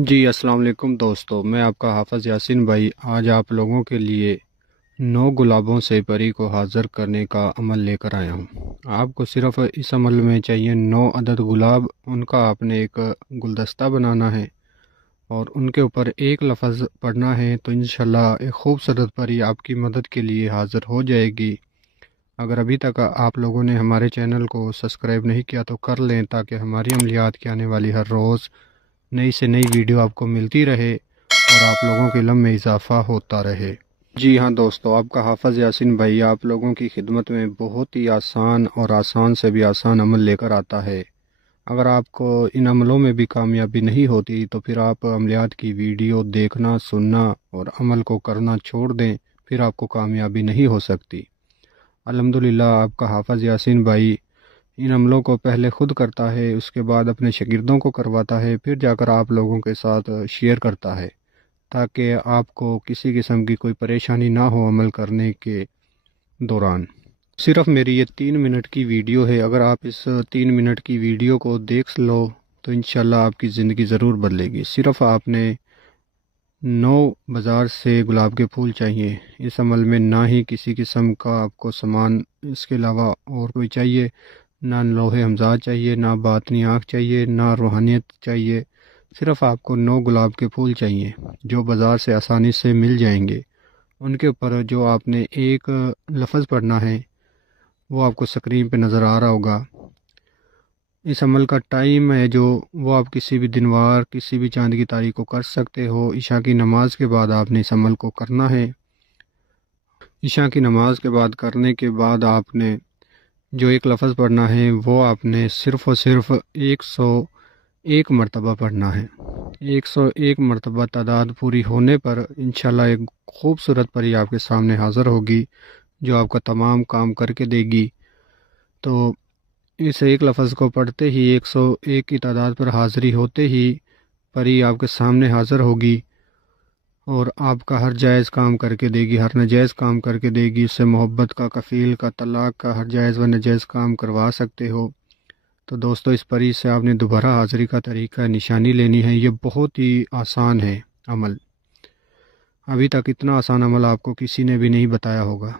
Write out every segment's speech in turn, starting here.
جی السلام علیکم دوستو، میں آپ کا حافظ یاسین بھائی آج آپ لوگوں کے لیے 9 گلابوں سے پری کو حاضر کرنے کا عمل لے کر آیا ہوں۔ آپ کو صرف اس عمل میں چاہیے 9 عدد گلاب، ان کا آپ نے ایک گلدستہ بنانا ہے اور ان کے اوپر ایک لفظ پڑھنا ہے، تو انشاءاللہ ایک خوبصورت پری آپ کی مدد کے لیے حاضر ہو جائے گی۔ اگر ابھی تک آپ لوگوں نے ہمارے چینل کو سبسکرائب نہیں کیا تو کر لیں، تاکہ ہماری عملیات کی آنے والی ہر روز نئی سے نئی ویڈیو آپ کو ملتی رہے اور آپ لوگوں کے علم میں اضافہ ہوتا رہے۔ جی ہاں دوستو، آپ کا حافظ یاسین بھائی آپ لوگوں کی خدمت میں بہت ہی آسان اور آسان سے بھی آسان عمل لے کر آتا ہے۔ اگر آپ کو ان عملوں میں بھی کامیابی نہیں ہوتی تو پھر آپ عملیات کی ویڈیو دیکھنا، سننا اور عمل کو کرنا چھوڑ دیں، پھر آپ کو کامیابی نہیں ہو سکتی۔ الحمدللہ آپ کا حافظ یاسین بھائی ان عملوں کو پہلے خود کرتا ہے، اس کے بعد اپنے شاگردوں کو کرواتا ہے، پھر جا کر آپ لوگوں کے ساتھ شیئر کرتا ہے، تاکہ آپ کو کسی قسم کی کوئی پریشانی نہ ہو عمل کرنے کے دوران۔ صرف میری یہ 3 منٹ کی ویڈیو ہے، اگر آپ اس 3 منٹ کی ویڈیو کو دیکھ لو تو انشاءاللہ آپ کی زندگی ضرور بدلے گی۔ صرف آپ نے 9 بازار سے گلاب کے پھول چاہیے، اس عمل میں نہ ہی کسی قسم کا آپ کو سامان اس کے علاوہ اور کوئی چاہیے، نہ لوہے ہمزاد چاہیے، نہ باطنی آنکھ چاہیے، نہ روحانیت چاہیے۔ صرف آپ کو 9 گلاب کے پھول چاہیے جو بازار سے آسانی سے مل جائیں گے۔ ان کے اوپر جو آپ نے ایک لفظ پڑھنا ہے وہ آپ کو اسکرین پہ نظر آ رہا ہوگا۔ اس عمل کا ٹائم ہے جو وہ آپ کسی بھی دن وار، کسی بھی چاند کی تاریخ کو کر سکتے ہو۔ عشاء کی نماز کے بعد آپ نے اس عمل کو کرنا ہے۔ عشاء کی نماز کے بعد کرنے کے بعد آپ نے جو ایک لفظ پڑھنا ہے وہ آپ نے صرف اور صرف 101 مرتبہ پڑھنا ہے۔ 101 مرتبہ تعداد پوری ہونے پر انشاءاللہ ایک خوبصورت پری آپ کے سامنے حاضر ہوگی جو آپ کا تمام کام کر کے دے گی۔ تو اس ایک لفظ کو پڑھتے ہی 101 کی تعداد پر حاضری ہوتے ہی پری آپ کے سامنے حاضر ہوگی اور آپ کا ہر جائز کام کر کے دے گی، ہر ناجائز کام کر کے دے گی۔ اس سے محبت کا، کفیل کا، طلاق کا، ہر جائز و ناجائز کام کروا سکتے ہو۔ تو دوستو اس پری سے آپ نے دوبارہ حاضری کا طریقہ نشانی لینی ہے۔ یہ بہت ہی آسان ہے عمل، ابھی تک اتنا آسان عمل آپ کو کسی نے بھی نہیں بتایا ہوگا۔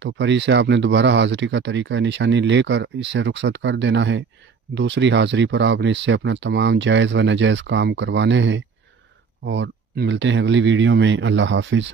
تو پری سے آپ نے دوبارہ حاضری کا طریقہ نشانی لے کر اسے رخصت کر دینا ہے۔ دوسری حاضری پر آپ نے اس سے اپنا تمام جائز و ناجائز کام کروانے ہیں۔ اور ملتے ہیں اگلی ویڈیو میں۔ اللہ حافظ۔